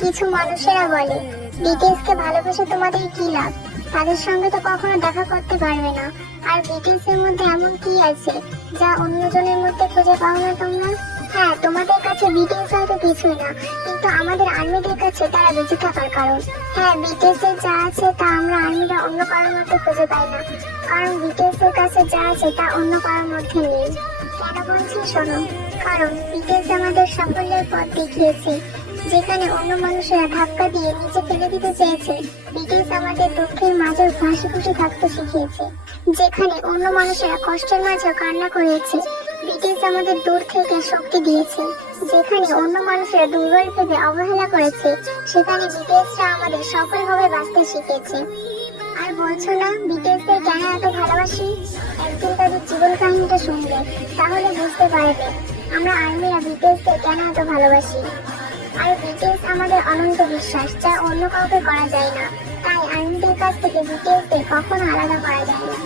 কিছু মানুষেরা বলে বিটিএস কে ভালোবেসে তোমাদের কি লাভ, তাদের সঙ্গে তো কখনো দেখা করতে পারবে না। আর বিটিএস এর মধ্যে এমন কি আছে যা অন্যজনের মধ্যে খুঁজে পাও না তোমরা? হ্যাঁ, তোমাদের কাছে বিটিএস হয়তো কিছুই না, কিন্তু আমাদের আর্মিদের কাছে তারা বেঁচে থাকার কারণ। হ্যাঁ, বিটিএস এর যা আছে তা আমরা আর্মিরা অন্য কারোর মধ্যে খুঁজে পাই না, কারণ বিটিএস এর কাছে যা আছে তা অন্য কারোর মধ্যে নেই। কেন বলছি শোনো, কারণ বিটিএস আমাদের সাফল্যের পথ দেখিয়েছে। যেখানে অন্য মানুষেরা ধাক্কা দিয়ে নিচে ফেলে দিতে চেয়েছে, বিটিএস আমাদের দুঃখের মাঝেও হাসি খুশি থাকতে শিখিয়েছে। যেখানে অন্য মানুষেরা কষ্টের মাঝেও কান্না করেছে, বিটিএস আমাদের দূর থেকে শক্তি দিয়েছে। যেখানে অন্য মানুষেরা দুর্বল ভেবে অবহেলা করেছে, সেখানে বিটিএসরা আমাদের সফলভাবে বাঁচতে শিখেছে। আর বলছো না বিটিএস দের কেন এত ভালোবাসি? একদিন তাদের জীবন কাহিনীটা শুনবে, তাহলে বুঝতে পারবে আমরা আর্মিরা বিটিএস দের কেন এত ভালোবাসি। আর বিটিএস আমাদের অনন্ত বিশ্বাস, যা অন্য কাউকে করা যায় না। তাই আর্মিদের কাছ থেকে বিটিএস দের কখনো আলাদা করা যায় না।